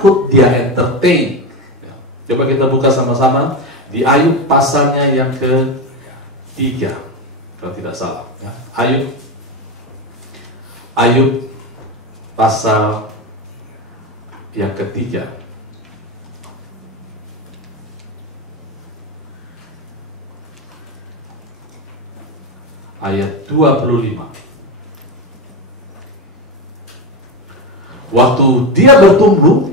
takut, dia entertain. Ya. Coba kita buka sama-sama di Ayub pasalnya yang ke-3, kalau tidak salah. Ya. Ayub pasal yang ke-3. Ayat 25. Waktu dia bertumbuh,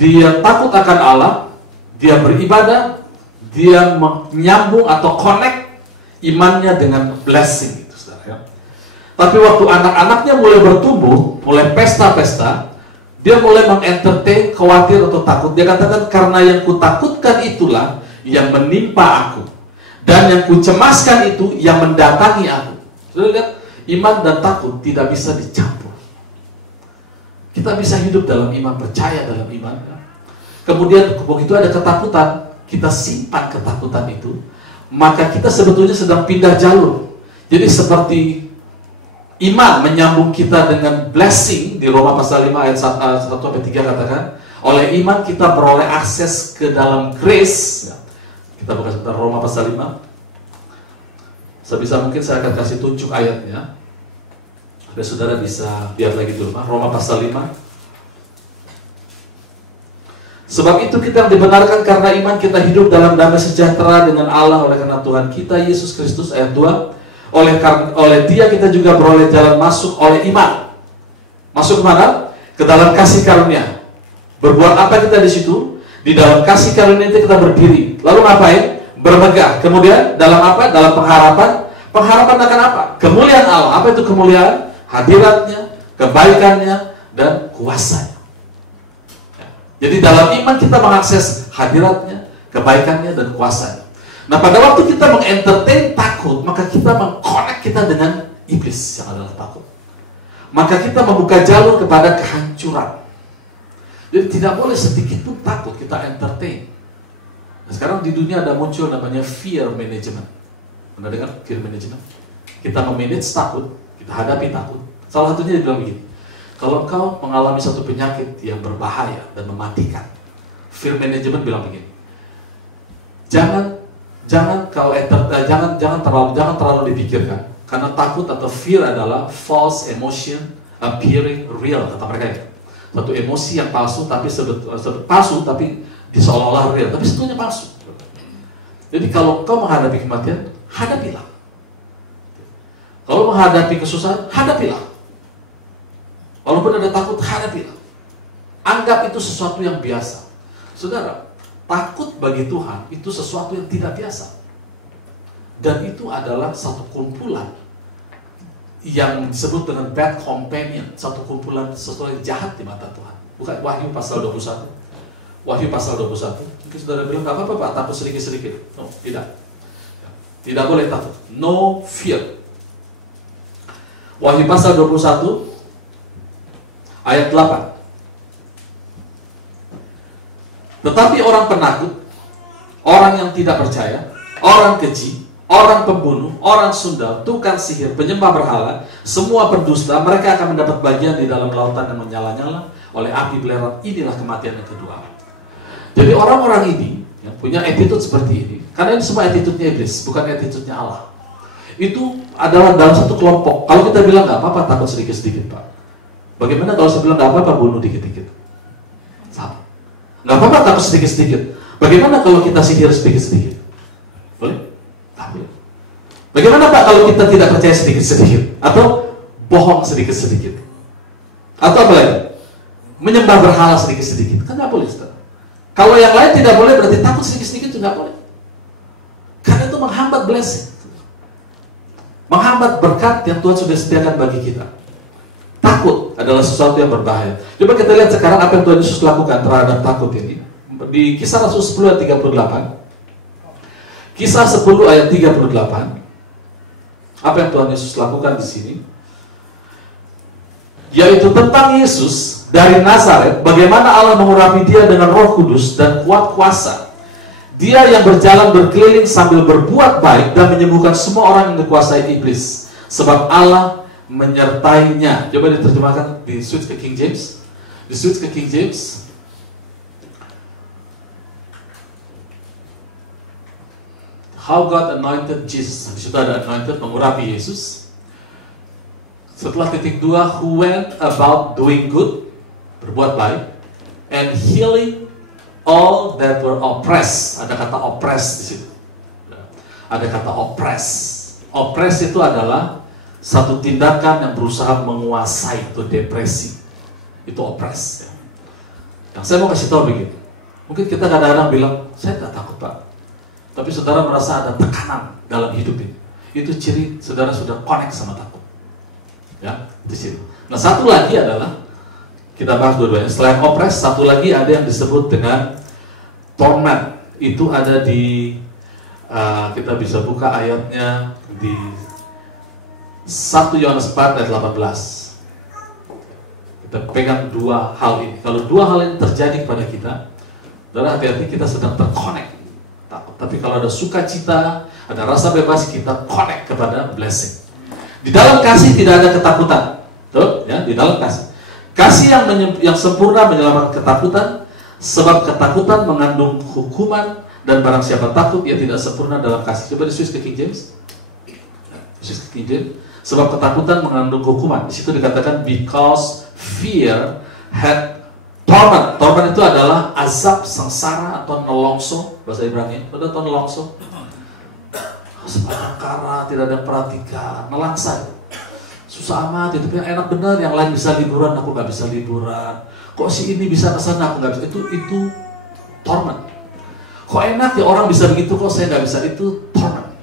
dia takut akan Allah, dia beribadah, dia menyambung atau connect imannya dengan blessing itu, saudara. Tapi waktu anak-anaknya mulai bertumbuh, mulai pesta-pesta, dia mulai mengentertain, khawatir atau takut. Dia katakan, karena yang kutakutkan itulah yang menimpa aku, dan yang kucemaskan itu yang mendatangi aku. Saudara lihat, iman dan takut tidak bisa dicampur. Kita bisa hidup dalam iman, percaya dalam iman. Kemudian begitu ada ketakutan, kita simpan ketakutan itu, maka kita sebetulnya sedang pindah jalur. Jadi seperti iman menyambung kita dengan blessing di Roma pasal 5 ayat 1-3 katakan, oleh iman kita beroleh akses ke dalam grace. Kita buka sebentar Roma pasal 5. Sebisa mungkin saya akan kasih tunjuk ayatnya, supaya saudara bisa lihat lagi di rumah. Roma pasal 5. Sebab itu kita dibenarkan karena iman, kita hidup dalam damai sejahtera dengan Allah oleh karena Tuhan kita Yesus Kristus. Ayat 2. Oleh dia kita juga beroleh jalan masuk oleh iman. Masuk kemana? Ke dalam kasih karunia. Berbuat apa kita di situ? Di dalam kasih karunia itu kita berdiri. Lalu ngapain? Bermegah. Kemudian dalam apa? Dalam pengharapan. Pengharapan akan apa? Kemuliaan Allah. Apa itu kemuliaan? Hadiratnya, kebaikannya, dan kuasanya. Jadi dalam iman kita mengakses hadiratnya, kebaikannya, dan kuasanya. Nah, pada waktu kita mengentertain takut, maka kita mengkonek kita dengan iblis yang adalah takut. Maka kita membuka jalur kepada kehancuran. Jadi tidak boleh sedikit pun takut kita entertain. Nah, sekarang di dunia ada muncul namanya fear management. Pernah dengar fear management? Kita memanage takut, kita hadapi takut. Salah satunya dia bilang begini, kalau engkau mengalami satu penyakit yang berbahaya dan mematikan, fear management bilang begini, jangan terlalu dipikirkan, karena takut atau fear adalah false emotion appearing real, kata mereka ya. Satu emosi yang palsu tapi palsu tapi seolah-olah real, tapi sebetulnya palsu. Jadi kalau kau menghadapi kematian, hadapilah. Kalau menghadapi kesusahan, hadapilah. Walaupun ada takut, hadapilah. Anggap itu sesuatu yang biasa. Saudara, takut bagi Tuhan itu sesuatu yang tidak biasa. Dan itu adalah satu kumpulan yang disebut dengan bad companion, satu kumpulan sesuatu yang jahat di mata Tuhan. Bukan Wahyu pasal 21. Wahyu pasal 21. Mungkin saudara bilang, gak apa-apa Pak, takut sedikit-sedikit. No, tidak. Tidak boleh takut. No fear. Wahyu pasal 21 ayat 8. Tetapi orang penakut, orang yang tidak percaya, orang keji, orang pembunuh, orang sundal, tukang sihir, penyembah berhala, semua pendusta, mereka akan mendapat bagian di dalam lautan yang menyala-nyala oleh api belerang. Inilah kematian yang kedua. Jadi orang-orang ini yang punya attitude seperti ini, karena ini semua attitude-nya iblis, bukan attitude-nya Allah. Itu adalah dalam satu kelompok. Kalau kita bilang nggak apa-apa takut sedikit-sedikit Pak, bagaimana kalau saya bilang nggak apa-apa bunuh dikit-dikit? Sama. Nggak apa-apa takut sedikit-sedikit. Bagaimana kalau kita sihir sedikit-sedikit? Boleh? Tapi bagaimana Pak kalau kita tidak percaya sedikit-sedikit? Atau bohong sedikit-sedikit? Atau apa lagi? Menyembah berhala sedikit-sedikit? Kan nggak boleh, Ustaz. Kalau yang lain tidak boleh, berarti takut sedikit-sedikit juga nggak boleh. Karena itu menghambat blessing, menghambat berkat yang Tuhan sudah sediakan bagi kita. Takut adalah sesuatu yang berbahaya. Coba kita lihat sekarang apa yang Tuhan Yesus lakukan terhadap takut ini. Di Kisah Rasul 10 ayat 38. Kisah 10 ayat 38. Apa yang Tuhan Yesus lakukan di sini? Yaitu tentang Yesus dari Nazaret, bagaimana Allah mengurapi dia dengan Roh Kudus dan kuat kuasa. Dia yang berjalan berkeliling sambil berbuat baik dan menyembuhkan semua orang yang dikuasai iblis, sebab Allah menyertainya. Coba diterjemahkan di switch ke King James. Switch ke King James. How God anointed Jesus. Di situ ada anointed, mengurapi Yesus. Setelah titik 2, who went about doing good, berbuat baik, and healing all that were oppressed. Ada kata oppressed di situ. Ada kata oppress. Oppress itu adalah satu tindakan yang berusaha menguasai, itu depresi. Itu oppress. Yang saya mau kasih tahu begini. Mungkin kita kadang-kadang bilang, saya tidak takut Pak. Tapi saudara merasa ada tekanan dalam hidup ini. Itu ciri saudara sudah connect sama takut. Ya, di situ. Nah, satu lagi adalah kita bahas dua-duanya. Selain oppress, satu lagi ada yang disebut dengan torment. Itu ada di kita bisa buka ayatnya di 1 Yohanes 4 ayat 18. Kita pegang dua hal ini. Kalau dua hal ini terjadi kepada kita, saudara hati-hati, kita sedang terconnect. Tapi kalau ada sukacita, ada rasa bebas, kita connect kepada blessing. Di dalam kasih tidak ada ketakutan. Betul? Ya, di dalam kasih. Kasih yang sempurna menyelamatkan ketakutan, sebab ketakutan mengandung hukuman, dan barang siapa takut, ia tidak sempurna dalam kasih. Coba di-switch ke King James. Switch ke King James. Sebab ketakutan mengandung hukuman. Di situ dikatakan because fear had torment. Torment itu adalah azab, sengsara, atau nelongso. Bahasa Ibrani. Udah tahu nelongso? Sepanjang kara, tidak ada yang perhatikan, nelangsa. Susah amat, itu yang enak benar, yang lain bisa liburan, aku nggak bisa liburan. Kok si ini bisa kesana, aku nggak bisa. Itu torment. Kok enak ya orang bisa begitu, kok saya nggak bisa. Itu torment.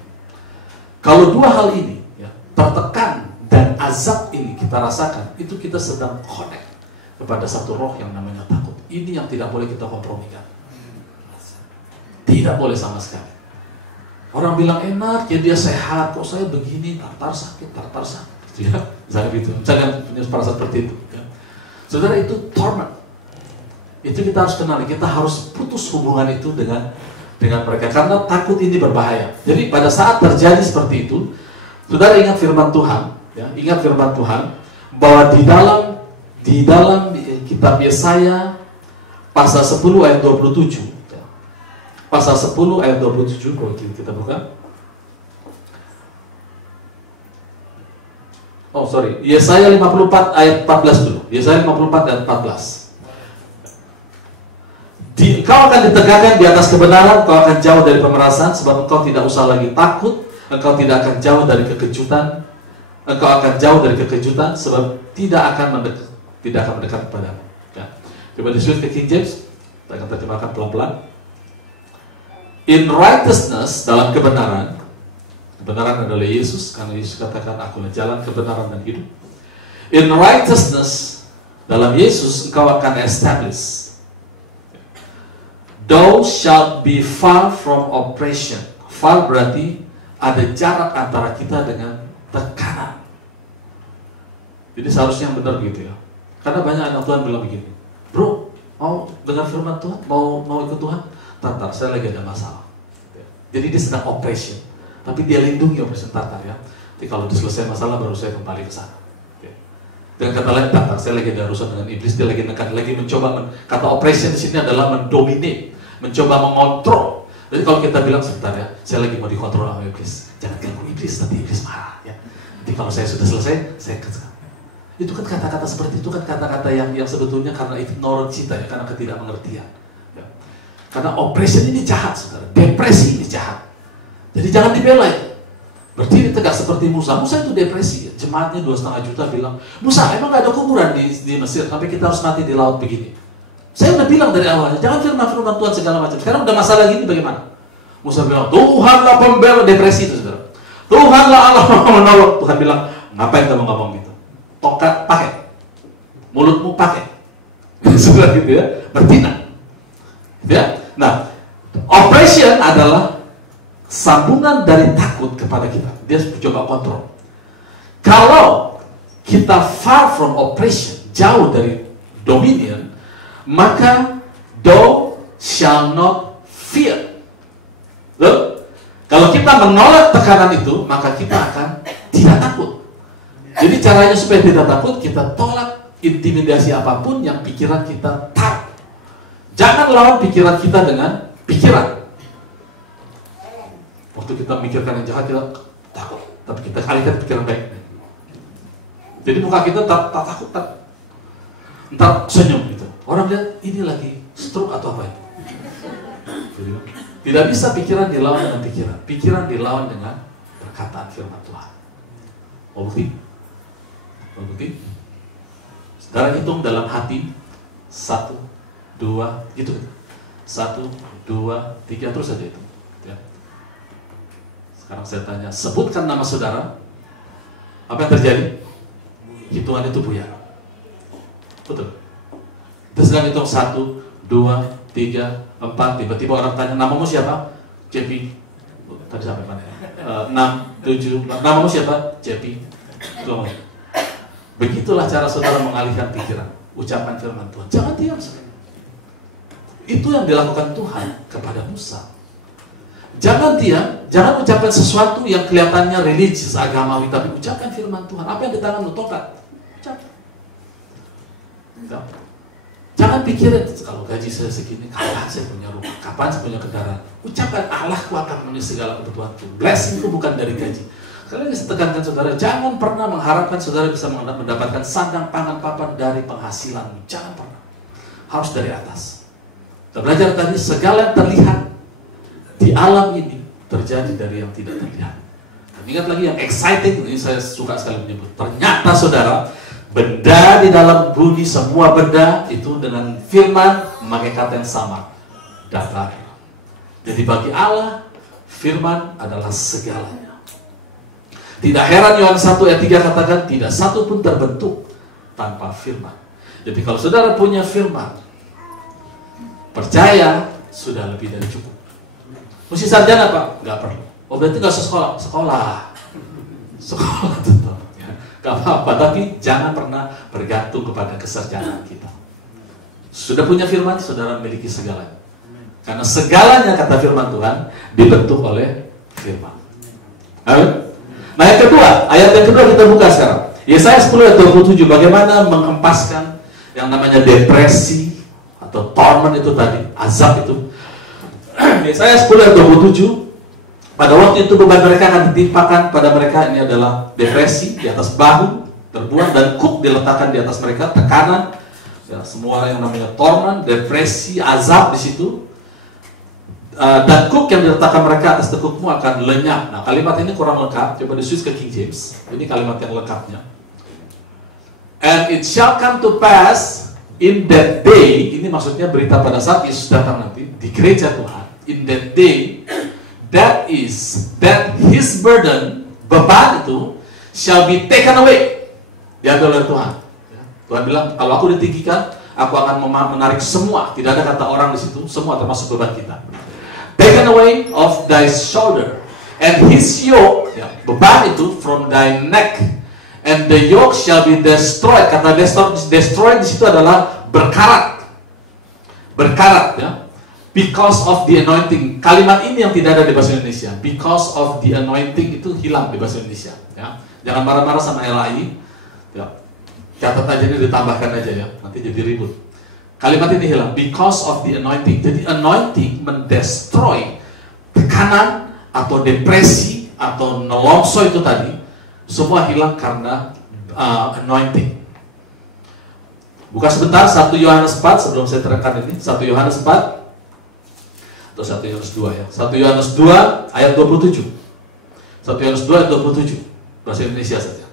Kalau dua hal ini, ya, tertekan dan azab ini kita rasakan, itu kita sedang connect kepada satu roh yang namanya takut. Ini yang tidak boleh kita kompromikan. Tidak boleh sama sekali. Orang bilang enak, ya dia sehat, kok saya begini, tartar sakit. Ya, misalnya gitu. Jangan punya perasaan seperti itu. Ya. Saudara, itu torment. Itu kita harus kenali. Kita harus putus hubungan itu dengan mereka, karena takut ini berbahaya. Jadi pada saat terjadi seperti itu, saudara ingat firman Tuhan, ya, ingat firman Tuhan bahwa di dalam kitab Yesaya pasal 10 ayat 27. Pasal 10 ayat 27, kalau kita buka. Oh sorry, Yesaya 54 ayat 14 dulu. Yesaya 54 ayat 14. Engkau akan ditegakkan di atas kebenaran, engkau akan jauh dari pemerasan, sebab engkau tidak usah lagi takut, engkau tidak akan jauh dari kekejutan, sebab tidak akan mendekat kepadamu. Ya. Coba disuruh ke King James, kita akan terjemahkan pelan-pelan. In righteousness, dalam kebenaran adalah Yesus, karena Yesus katakan, akulah jalan, kebenaran, dan hidup. In righteousness, dalam Yesus, engkau akan establish. Thou shalt be far from oppression. Far berarti ada jarak antara kita dengan tekanan. Jadi seharusnya yang benar begitu ya. Karena banyak anak Tuhan bilang begini, bro, mau dengar firman Tuhan? Mau ikut Tuhan? Tartar, saya lagi ada masalah. Jadi dia sedang operation, tapi dia lindungi operation tartar ya. Jadi kalau dia selesai masalah baru saya kembali ke sana. Dengan kata lain, tartar, saya lagi ada urusan dengan iblis, dia lagi nekat, lagi mencoba. Kata operation di sini adalah mendominate, mencoba mengontrol. Jadi kalau kita bilang sebentar ya, saya lagi mau dikontrol sama iblis, jangan ganggu iblis, nanti iblis marah ya. Jadi kalau saya sudah selesai, saya kesan. Itu kan kata-kata seperti itu kan kata-kata yang sebetulnya karena ignorant kita ya, karena ketidakmengertian. Karena operation ini jahat, saudara. Depresi ini jahat. Jadi jangan dibela. Berdiri tegak seperti Musa. Musa itu depresi. Jemaatnya 2,5 juta bilang, Musa, emang gak ada kuburan di Mesir, sampai kita harus mati di laut begini. Saya udah bilang dari awalnya, jangan firman Tuhan segala macam. Sekarang udah masalah gini bagaimana? Musa bilang, Tuhanlah pembela, depresi itu, saudara. Tuhanlah Allah menolong. Tuhan bilang, ngapain kamu ngomong gitu? Tongkat pakai, mulutmu pakai. Sudah gitu ya, bertindak. Ya, nah, oppression adalah sambungan dari takut kepada kita. Dia coba kontrol. Kalau kita far from oppression, jauh dari dominion, maka thou shall not fear. Loh? Kalau kita menolak tekanan itu, maka kita akan tidak takut. Jadi caranya supaya tidak takut, kita tolak intimidasi apapun yang pikiran kita tahu. Jangan lawan pikiran kita dengan pikiran. Waktu kita mikirkan yang jahat, kita takut. Tapi kita alihkan pikiran baik. Jadi muka kita tak takut, tak senyum gitu. Orang lihat ini lagi stroke atau apa itu. Tidak bisa pikiran dilawan dengan pikiran. Pikiran dilawan dengan perkataan firman Tuhan. Mau bukti? Mau bukti? Saudara hitung dalam hati 1, 2, gitu. 1, 2, 3 terus saja itu. Ya. Sekarang saya tanya, sebutkan nama saudara. Apa yang terjadi? Hitungan itu buyar. Betul. Kita sedang hitung 1, 2, 3, 4. Tiba-tiba orang tanya, namamu siapa? JP. Tadi sampai mana ya? 6, 7. Namamu siapa? JP. Begitulah cara saudara mengalihkan pikiran. Ucapan firman Tuhan. Jangan diam. Itu yang dilakukan Tuhan kepada Musa. Jangan diam, jangan ucapkan sesuatu yang kelihatannya religius, agamawi, tapi ucapkan firman Tuhan. Apa yang di tanganmu? Tongkat. Ucapkan. Jangan pikirin, kalau gaji saya segini, kapan saya punya rumah, kapan saya punya kendaraan. Ucapkan, Allahku akan memenuhi segala kebutuhanku. Blessing itu bukan dari gaji. Sekali lagi saya tekankan saudara, jangan pernah mengharapkan saudara bisa mendapatkan sandang, pangan, papan dari penghasilanmu. Jangan pernah. Harus dari atas. Kita belajar tadi, segala yang terlihat di alam ini terjadi dari yang tidak terlihat. Dan ingat lagi yang exciting, ini saya suka sekali menyebut. Ternyata saudara, benda di dalam bumi, semua benda itu dengan firman memakai kata yang sama, datar. Jadi bagi Allah, firman adalah segalanya. Tidak heran Yohanes 1 ayat 3 katakan, tidak satu pun terbentuk tanpa firman. Jadi kalau saudara punya firman, percaya sudah lebih dari cukup. Mesti sarjana Pak? Nggak perlu. Oh berarti nggak sekolah? Sekolah tetap. Gak apa-apa, tapi jangan pernah bergantung kepada kesarjanaan kita. Sudah punya firman, saudara memiliki segalanya. Karena segalanya, kata firman Tuhan, dibentuk oleh firman. Amin. Nah yang kedua, ayat yang kedua kita buka sekarang. Yesaya 10 ayat 27, bagaimana menghempaskan yang namanya depresi atau torment itu tadi, azab itu. Yesaya 10 ayat 27, pada waktu itu beban mereka akan ditimpakan pada mereka, ini adalah depresi di atas bahu, terbuang, dan kuk diletakkan di atas mereka, tekanan, ya, semua yang namanya torment, depresi, azab di situ. Dan kuk yang diletakkan mereka atas tekukmu akan lenyap. Nah kalimat ini kurang lengkap, coba di-switch ke King James. Ini kalimat yang lengkapnya. And it shall come to pass in that day, ini maksudnya berita pada saat Yesus datang nanti di gereja Tuhan. In that day, that his burden, beban itu, shall be taken away, diambil oleh Tuhan. Tuhan bilang, kalau aku ditinggikan, aku akan menarik semua. Tidak ada kata orang di situ, semua termasuk beban kita. Taken away of thy shoulder, and his yoke, ya, beban itu from thy neck, and the yoke shall be destroyed. Kata destroyed di situ adalah berkarat, ya. Because of the anointing. Kalimat ini yang tidak ada di bahasa Indonesia. Because of the anointing itu hilang di bahasa Indonesia. Ya. Jangan marah-marah sama LAI. Ya. Catat aja ini, ditambahkan aja ya. Nanti jadi ribut. Kalimat ini hilang. Because of the anointing. Jadi anointing mendestroy tekanan atau depresi atau nelongso itu tadi. Semua hilang karena anointing. Buka sebentar 1 Yohanes 4 sebelum saya terangkan ini. 1 Yohanes 4 atau 1 Yohanes 2 ya. 1 Yohanes 2 ayat 27. 1 Yohanes 2 ayat 27. Bahasa Indonesia saja.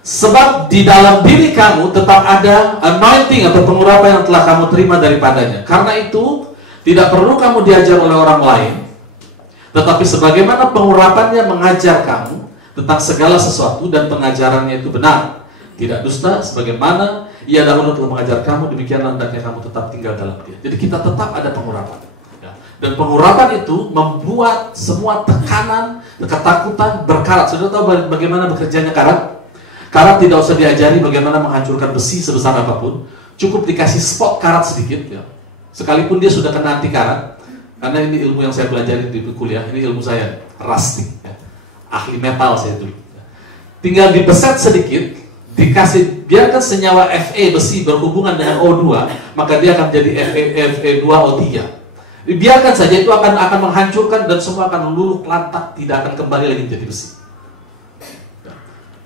Sebab di dalam diri kamu tetap ada anointing atau pengurapan yang telah kamu terima daripadanya. Karena itu tidak perlu kamu diajar oleh orang lain, tetapi sebagaimana pengurapannya mengajar kamu tentang segala sesuatu dan pengajarannya itu benar, tidak dusta, sebagaimana ia dahulu telah mengajar kamu, demikianlah hendaknya kamu tetap tinggal dalam dia. Jadi kita tetap ada pengurapan. Dan pengurapan itu membuat semua tekanan, ketakutan berkarat. Sudah tahu bagaimana bekerjanya karat? Karat tidak usah diajari bagaimana menghancurkan besi sebesar apapun. Cukup dikasih spot karat sedikit ya. Sekalipun dia sudah kena anti karat. Karena ini ilmu yang saya pelajari di kuliah. Ini ilmu saya, rusting ya. Ahli metal saya dulu. Tinggal dibeset sedikit, dikasih, biarkan senyawa Fe besi berhubungan dengan O2, maka dia akan jadi Fe2O3. Biarkan saja, itu akan menghancurkan dan semua akan luluh lantak, tidak akan kembali lagi menjadi besi.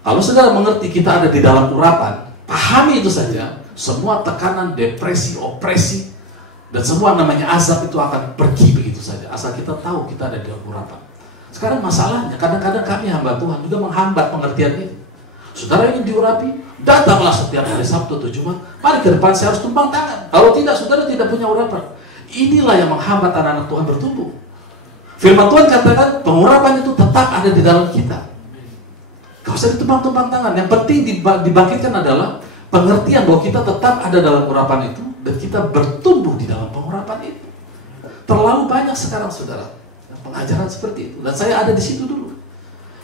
Kalau saudara mengerti kita ada di dalam urapan, pahami itu saja, semua tekanan, depresi, opresi, dan semua namanya azab itu akan pergi begitu saja, asal kita tahu kita ada di dalam urapan. Sekarang masalahnya, kadang-kadang kami hamba Tuhan juga menghambat pengertian ini. Saudara ingin diurapi, datanglah setiap hari Sabtu atau Jumat, mari ke depan saya harus tumpang tangan. Kalau tidak, saudara tidak punya urapan. Inilah yang menghambat anak-anak Tuhan bertumbuh. Firman Tuhan katakan, pengurapan itu tetap ada di dalam kita. Gak usah ditumpang-tumpang tangan. Yang penting dibangkitkan adalah pengertian bahwa kita tetap ada dalam urapan itu, dan kita bertumbuh di dalam pengurapan itu. Terlalu banyak sekarang, saudara, pengajaran seperti itu. Dan saya ada di situ dulu.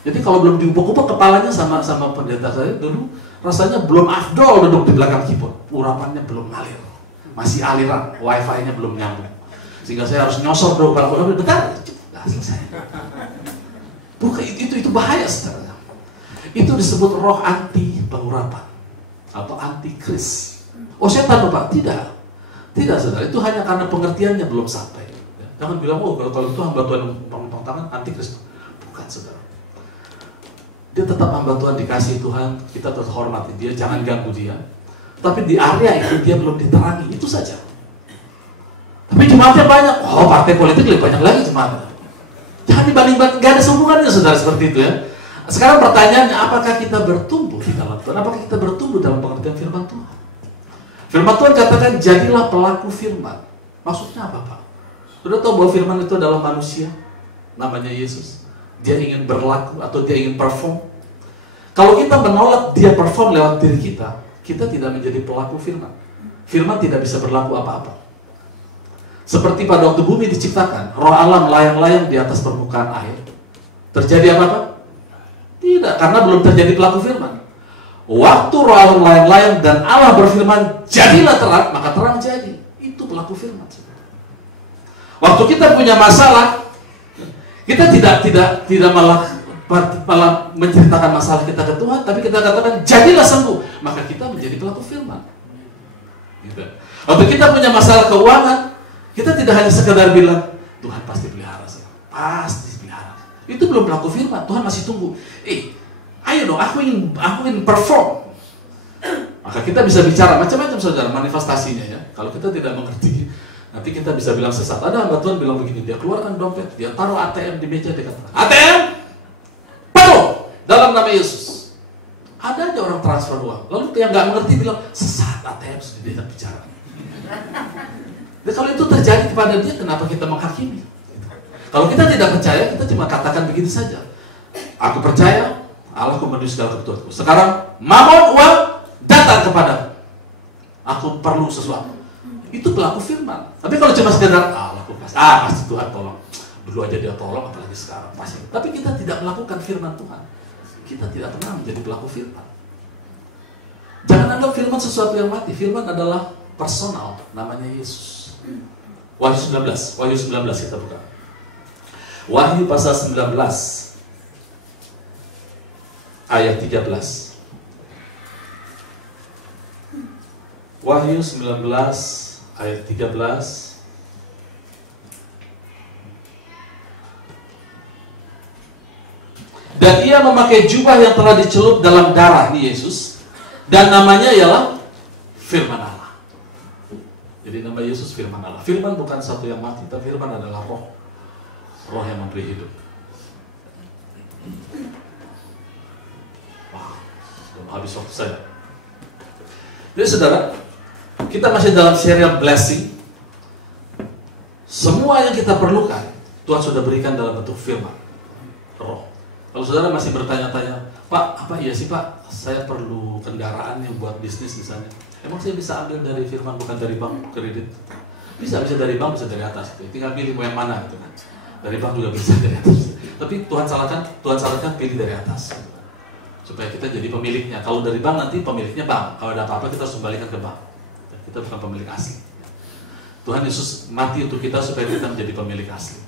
Jadi kalau belum diubah-ubah kepalanya sama pendeta saya dulu, rasanya belum afdol duduk di belakang keyboard. Urapannya belum ngalir, masih aliran, wifi-nya belum nyambung. Sehingga saya harus nyosor dulu kalau bentar, nggak selesai. Bukan itu bahaya, saudara. Itu disebut roh anti pengurapan atau anti kris. Oh, setan Pak? Tidak, saudara. Itu hanya karena pengertiannya belum sampai. Jangan bilang, oh kalau itu hamba Tuhan numpang tangan anti kris. Bukan, saudara. Dia tetap hamba Tuhan, dikasih Tuhan, kita tetap hormati dia, jangan ganggu dia. Tapi di area itu dia belum diterangi, itu saja. Tapi jemaatnya banyak, oh partai politik lebih banyak lagi jemaatnya. Jangan dibanding-banding, gak ada hubungannya, saudara, seperti itu ya. Sekarang pertanyaannya, apakah kita bertumbuh di dalam Tuhan? Apakah kita bertumbuh dalam pengertian firman Tuhan? Firman Tuhan katakan, jadilah pelaku firman. Maksudnya apa, Pak? Sudah tahu bahwa firman itu adalah manusia, namanya Yesus. Dia ingin berlaku atau dia ingin perform. Kalau kita menolak dia perform lewat diri kita tidak menjadi pelaku firman. Firman tidak bisa berlaku apa-apa. Seperti pada waktu bumi diciptakan, roh Allah melayang-layang di atas permukaan air. Terjadi apa-apa? Tidak, karena belum terjadi pelaku firman. Waktu roh Allah melayang-layang dan Allah berfirman, jadilah terang, maka terang jadi. Itu pelaku firman. Waktu kita punya masalah, kita tidak malah menceritakan masalah kita ke Tuhan, tapi kita katakan jadilah sembuh, maka kita menjadi pelaku firman. Gitu. Waktu kita punya masalah keuangan, kita tidak hanya sekedar bilang Tuhan pasti pelihara saya, pasti pelihara. Itu belum pelaku firman. Tuhan masih tunggu. Ayo dong, aku ingin perform. Maka kita bisa bicara macam-macam, saudara, manifestasinya ya. Kalau kita tidak mengerti, nanti kita bisa bilang sesat. Ada hamba Tuhan bilang begini, dia keluarkan dompet, dia taruh ATM di meja, dia kata, ATM, penuh dalam nama Yesus. Ada aja orang transfer uang. Lalu yang nggak mengerti bilang, sesat, ATM sudah tidak bicara. Dan kalau itu terjadi kepada dia, kenapa kita menghakimi? Kalau kita tidak percaya, kita cuma katakan begitu saja. Aku percaya, Allah memenuhi segala kebutuhanku. Sekarang, mamon uang datang kepada aku perlu sesuatu. Itu pelaku firman. Tapi kalau cuma sekedar pasti Tuhan tolong. Dulu aja dia tolong, apalagi sekarang pasti. Tapi kita tidak melakukan firman Tuhan. Kita tidak pernah menjadi pelaku firman. Jangan anggap firman sesuatu yang mati. Firman adalah personal, namanya Yesus. Wahyu 19 kita buka. Wahyu pasal 19 ayat 13. Wahyu 19 ayat 13. Dan ia memakai jubah yang telah dicelup dalam darah nih Yesus, dan namanya ialah Firman Allah. Jadi nama Yesus Firman Allah. Firman bukan satu yang mati, tapi firman adalah roh. Roh yang memberi hidup. Wah, belum habis waktu saya. Jadi saudara, kita masih dalam serial blessing. Semua yang kita perlukan, Tuhan sudah berikan dalam bentuk firman, roh. Kalau saudara masih bertanya-tanya, Pak, apa iya sih Pak, saya perlu kendaraan yang buat bisnis misalnya. Emang saya bisa ambil dari firman, bukan dari bank kredit? Bisa dari bank, bisa dari atas. Tinggal pilih mau yang mana gitu kan. Dari bank juga bisa dari atas. Tapi Tuhan sarankan pilih dari atas. Supaya kita jadi pemiliknya. Kalau dari bank nanti pemiliknya bank. Kalau ada apa-apa kita harus kembalikan ke bank. Kita bukan pemilik asli. Tuhan Yesus mati untuk kita supaya kita menjadi pemilik asli.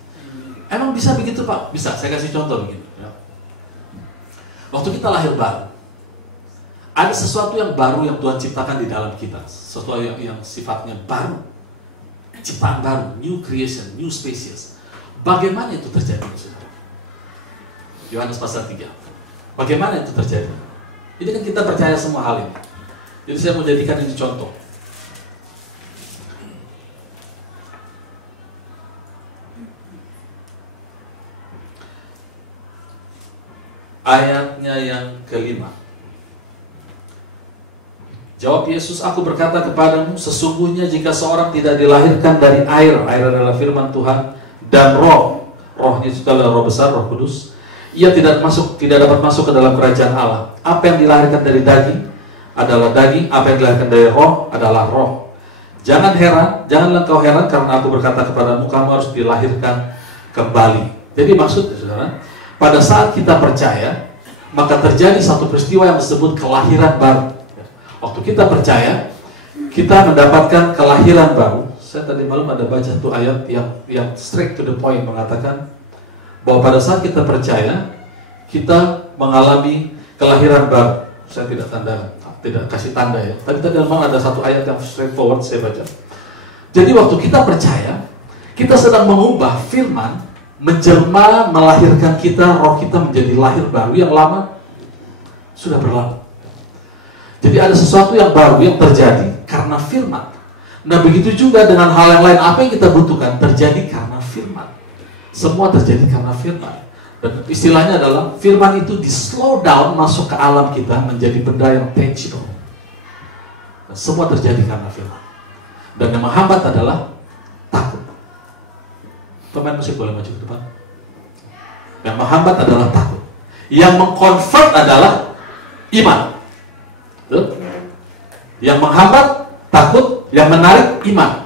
Emang bisa begitu Pak? Bisa. Saya kasih contoh begini. Waktu kita lahir baru, Ada sesuatu yang baru yang Tuhan ciptakan di dalam kita. Sesuatu yang sifatnya baru. Ciptaan baru, new creation, new species. Bagaimana itu terjadi? Yohanes pasal 3. Bagaimana itu terjadi? Ini kan kita percaya semua hal ini. Jadi saya mau jadikan ini contoh. Ayatnya yang kelima. Jawab Yesus, aku berkata kepadamu, sesungguhnya jika seorang tidak dilahirkan dari air adalah firman Tuhan, dan roh, rohnya itu adalah roh besar, roh kudus, ia tidak dapat masuk ke dalam kerajaan Allah. Apa yang dilahirkan dari daging adalah daging, apa yang dilahirkan dari roh adalah roh. Janganlah engkau heran karena aku berkata kepadamu, kamu harus dilahirkan kembali. Jadi maksudnya saudara, pada saat kita percaya, maka terjadi satu peristiwa yang disebut kelahiran baru. Waktu kita percaya, kita mendapatkan kelahiran baru. Saya tadi malam ada baca tuh ayat yang straight to the point, mengatakan bahwa pada saat kita percaya, kita mengalami kelahiran baru. Saya tidak kasih tanda ya. Tapi tadi memang ada satu ayat yang straightforward saya baca. Jadi waktu kita percaya, kita sedang mengubah firman, menjelma, melahirkan kita, roh kita menjadi lahir baru. Yang lama sudah berlalu. Jadi ada sesuatu yang baru yang terjadi karena firman. Nah begitu juga dengan hal yang lain. Apa yang kita butuhkan terjadi karena firman. Semua terjadi karena firman. Dan istilahnya adalah firman itu di slow down masuk ke alam kita menjadi benda yang tangible. Nah, semua terjadi karena firman. Dan yang menghambat adalah takut. Pemain musik boleh maju ke depan. Yang menghambat adalah takut. Yang mengconvert adalah iman. Betul? Yang menghambat takut, yang menarik iman.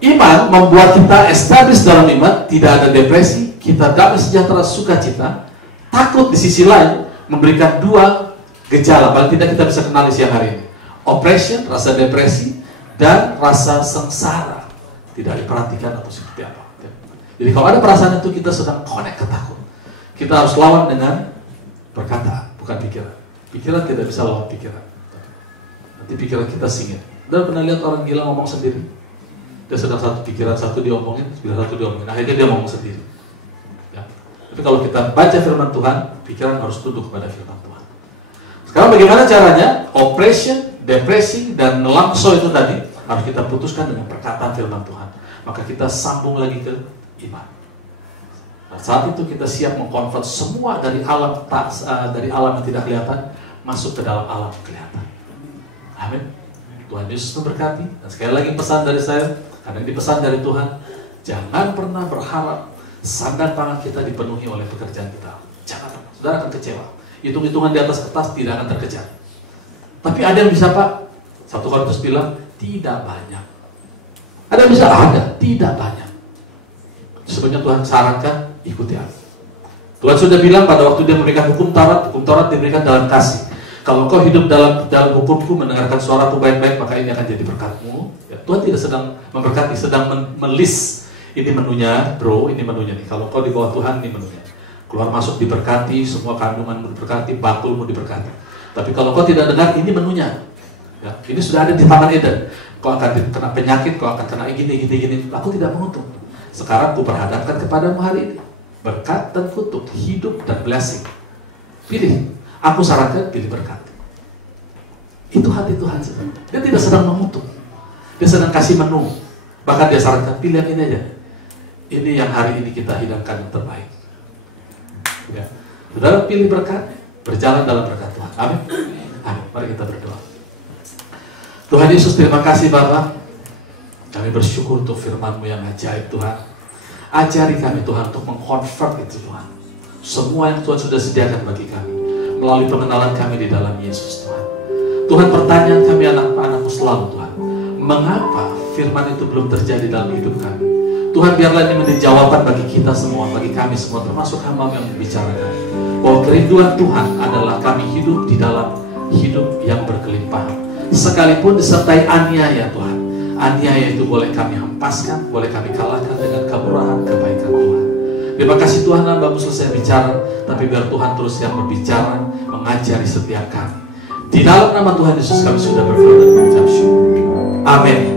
Iman membuat kita establish dalam iman, tidak ada depresi, kita damai sejahtera, sukacita. Takut di sisi lain memberikan dua gejala, paling tidak kita bisa kenali siang hari ini. Oppression, rasa depresi, dan rasa sengsara, tidak diperhatikan atau seperti apa. Jadi kalau ada perasaan itu, kita sedang connect ke takut. Kita harus lawan dengan perkataan, bukan pikiran. Pikiran tidak bisa lawan pikiran. Nanti pikiran kita singit. Dan pernah lihat orang gila ngomong sendiri? Dia sedang satu pikiran, satu diomongin, satu diomongin. Akhirnya dia ngomong sendiri. Ya. Tapi kalau kita baca firman Tuhan, pikiran harus tunduk kepada firman Tuhan. Sekarang bagaimana caranya? Oppression, depresi, dan nelangso itu tadi harus kita putuskan dengan perkataan firman Tuhan. Maka kita sambung lagi ke iman. Nah, saat itu kita siap mengkonvert semua dari alam yang tidak kelihatan masuk ke dalam alam kelihatan. Amin. Tuhan Yesus memberkati. Dan sekali lagi pesan dari saya, karena ini pesan dari Tuhan, jangan pernah berharap sandang pangan kita dipenuhi oleh pekerjaan kita. Jangan pernah. Saudara akan kecewa. Hitung-hitungan di atas kertas tidak akan terkejar. Tapi ada yang bisa, Pak. 1 Korintus bilang tidak banyak. Ada yang bisa, ada, tidak banyak. Sebenarnya Tuhan sarankan ikuti aku. Tuhan sudah bilang pada waktu dia memberikan hukum Taurat diberikan dalam kasih. Kalau kau hidup dalam hukumku, mendengarkan suaraku baik-baik, maka ini akan jadi berkatmu. Ya, Tuhan tidak sedang memberkati, sedang melis. Ini menunya, bro, ini menunya nih. Kalau kau di bawah Tuhan, ini menunya. Keluar masuk diberkati, semua kandunganmu diberkati, bakulmu diberkati. Tapi kalau kau tidak dengar, ini menunya. Ya, ini sudah ada di Taman Eden. Kau akan kena penyakit, kau akan kena gini. Aku tidak mengutuk. Sekarang ku perhadapkan kepadamu hari ini. Berkat dan kutuk, hidup dan blessing. Pilih. Aku sarankan pilih berkat. Itu hati Tuhan sebenarnya. Dia tidak sedang mengutuk. Dia sedang kasih menu. Bahkan dia sarankan pilih yang ini aja. Ini yang hari ini kita hidangkan yang terbaik. Ya. Saudara pilih berkat, berjalan dalam berkat Tuhan. Amin. Amin. Mari kita berdoa. Tuhan Yesus, terima kasih Bapa. Kami bersyukur untuk firman-Mu yang ajaib Tuhan. Ajari kami Tuhan untuk mengkonvert itu Tuhan. Semua yang Tuhan sudah sediakan bagi kami. Melalui pengenalan kami di dalam Yesus Tuhan. Tuhan, pertanyaan kami anak-anakmu selalu Tuhan. Mengapa firman itu belum terjadi dalam hidup kami? Tuhan, biarlah ini menjadi jawaban bagi kita semua, bagi kami semua, termasuk hamba yang membicarakan. Bahwa kerinduan Tuhan adalah kami hidup di dalam hidup yang berkelimpahan. Sekalipun disertai aniaya Tuhan. Aniaya itu boleh kami hempaskan, boleh kami kalahkan dengan kemurahan kebaikan Tuhan. Terima kasih Tuhan, hamba-Mu selesai bicara, tapi biar Tuhan terus yang berbicara, mengajari setiap kami. Di dalam nama Tuhan Yesus kami sudah berdoa dan mengucap syukur. Amin.